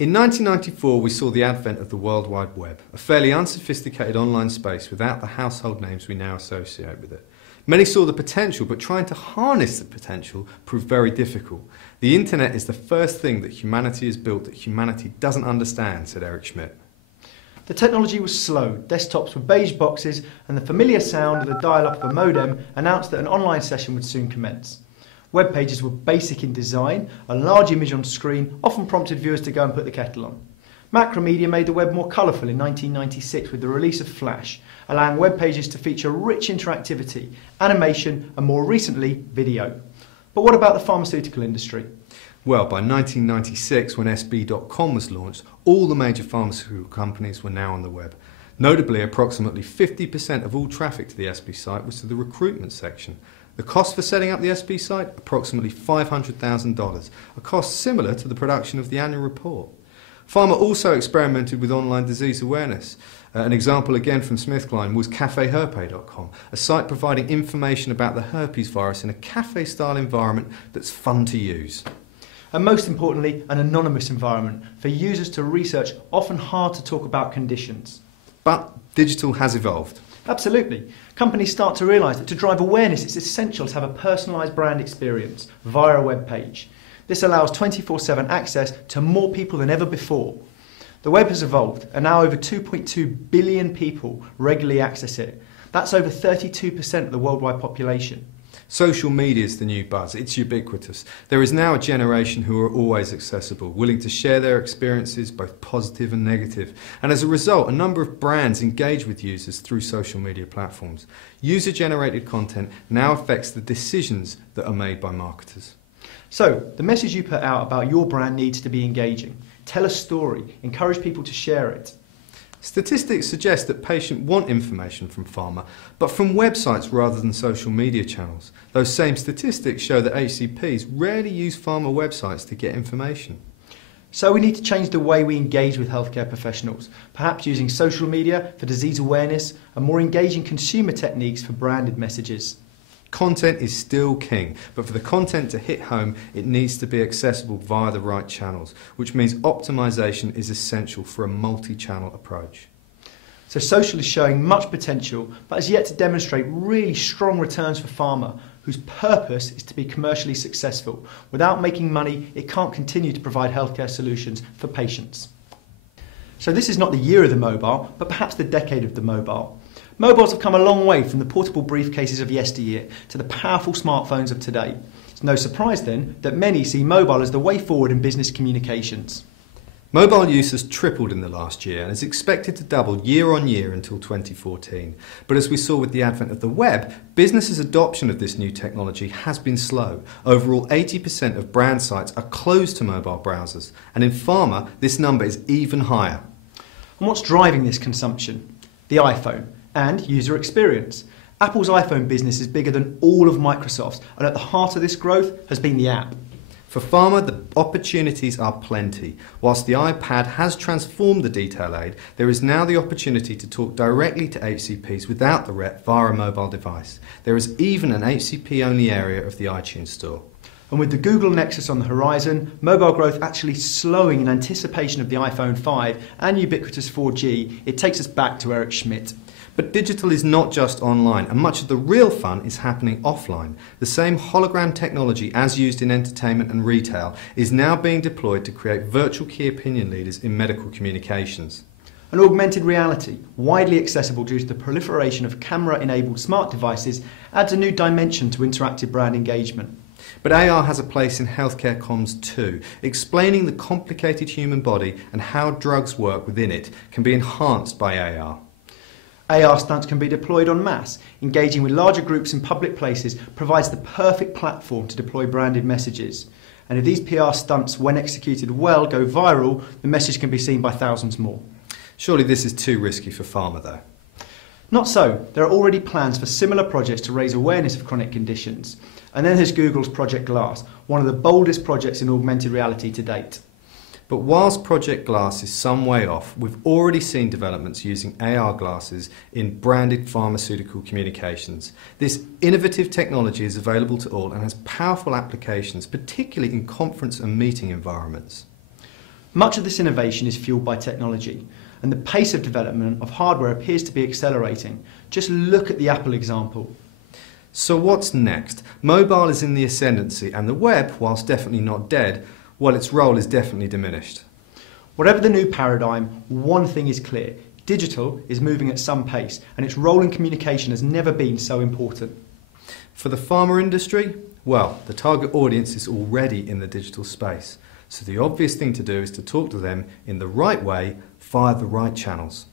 In 1994, we saw the advent of the World Wide Web, a fairly unsophisticated online space without the household names we now associate with it. Many saw the potential, but trying to harness the potential proved very difficult. The internet is the first thing that humanity has built that humanity doesn't understand, said Eric Schmidt. The technology was slow, desktops were beige boxes, and the familiar sound of the dial-up of a modem announced that an online session would soon commence. Web pages were basic in design, a large image on screen often prompted viewers to go and put the kettle on. Macromedia made the web more colourful in 1996 with the release of Flash, allowing web pages to feature rich interactivity, animation and more recently, video. But what about the pharmaceutical industry? Well, by 1996, when SB.com was launched, all the major pharmaceutical companies were now on the web. Notably, approximately 50% of all traffic to the SB site was to the recruitment section. The cost for setting up the SB site? Approximately $500,000, a cost similar to the production of the annual report. Pharma also experimented with online disease awareness. An example again from SmithKline was cafeherpe.com, a site providing information about the herpes virus in a cafe-style environment that's fun to use. And most importantly, an anonymous environment for users to research often hard to talk about conditions. But digital has evolved. Absolutely. Companies start to realise that to drive awareness it's essential to have a personalised brand experience via a web page. This allows 24/7 access to more people than ever before. The web has evolved and now over 2.2 billion people regularly access it. That's over 32% of the worldwide population. Social media is the new buzz. It's ubiquitous. There is now a generation who are always accessible, willing to share their experiences, both positive and negative. And as a result, a number of brands engage with users through social media platforms. User-generated content now affects the decisions that are made by marketers. So, the message you put out about your brand needs to be engaging. Tell a story. Encourage people to share it. Statistics suggest that patients want information from pharma, but from websites rather than social media channels. Those same statistics show that HCPs rarely use pharma websites to get information. So we need to change the way we engage with healthcare professionals, perhaps using social media for disease awareness and more engaging consumer techniques for branded messages. Content is still king, but for the content to hit home, it needs to be accessible via the right channels, which means optimization is essential for a multi-channel approach. So social is showing much potential, but has yet to demonstrate really strong returns for pharma, whose purpose is to be commercially successful. Without making money, it can't continue to provide healthcare solutions for patients. So this is not the year of the mobile, but perhaps the decade of the mobile. Mobiles have come a long way from the portable briefcases of yesteryear to the powerful smartphones of today. It's no surprise then that many see mobile as the way forward in business communications. Mobile use has tripled in the last year and is expected to double year on year until 2014. But as we saw with the advent of the web, businesses' adoption of this new technology has been slow. Overall, 80% of brand sites are closed to mobile browsers, and in pharma, this number is even higher. And what's driving this consumption? The iPhone and user experience. Apple's iPhone business is bigger than all of Microsoft's, and at the heart of this growth has been the app. For pharma, the opportunities are plenty. Whilst the iPad has transformed the detail aid, there is now the opportunity to talk directly to HCPs without the rep via a mobile device. There is even an HCP-only area of the iTunes store. And with the Google Nexus on the horizon, mobile growth actually slowing in anticipation of the iPhone 5 and ubiquitous 4G, it takes us back to Eric Schmidt. But digital is not just online, and much of the real fun is happening offline. The same hologram technology as used in entertainment and retail is now being deployed to create virtual key opinion leaders in medical communications. And augmented reality, widely accessible due to the proliferation of camera-enabled smart devices, adds a new dimension to interactive brand engagement. But AR has a place in healthcare comms too. Explaining the complicated human body and how drugs work within it can be enhanced by AR. AR stunts can be deployed en masse. Engaging with larger groups in public places provides the perfect platform to deploy branded messages. And if these PR stunts, when executed well, go viral, the message can be seen by thousands more. Surely this is too risky for pharma though. Not so. There are already plans for similar projects to raise awareness of chronic conditions. And then there's Google's Project Glass, one of the boldest projects in augmented reality to date. But whilst Project Glass is some way off, we've already seen developments using AR glasses in branded pharmaceutical communications. This innovative technology is available to all and has powerful applications, particularly in conference and meeting environments. Much of this innovation is fueled by technology, and the pace of development of hardware appears to be accelerating. Just look at the Apple example. So what's next? Mobile is in the ascendancy, and the web, whilst definitely not dead, well, its role is definitely diminished. Whatever the new paradigm, one thing is clear. Digital is moving at some pace, and its role in communication has never been so important. For the pharma industry, well, the target audience is already in the digital space. So the obvious thing to do is to talk to them in the right way via the right channels.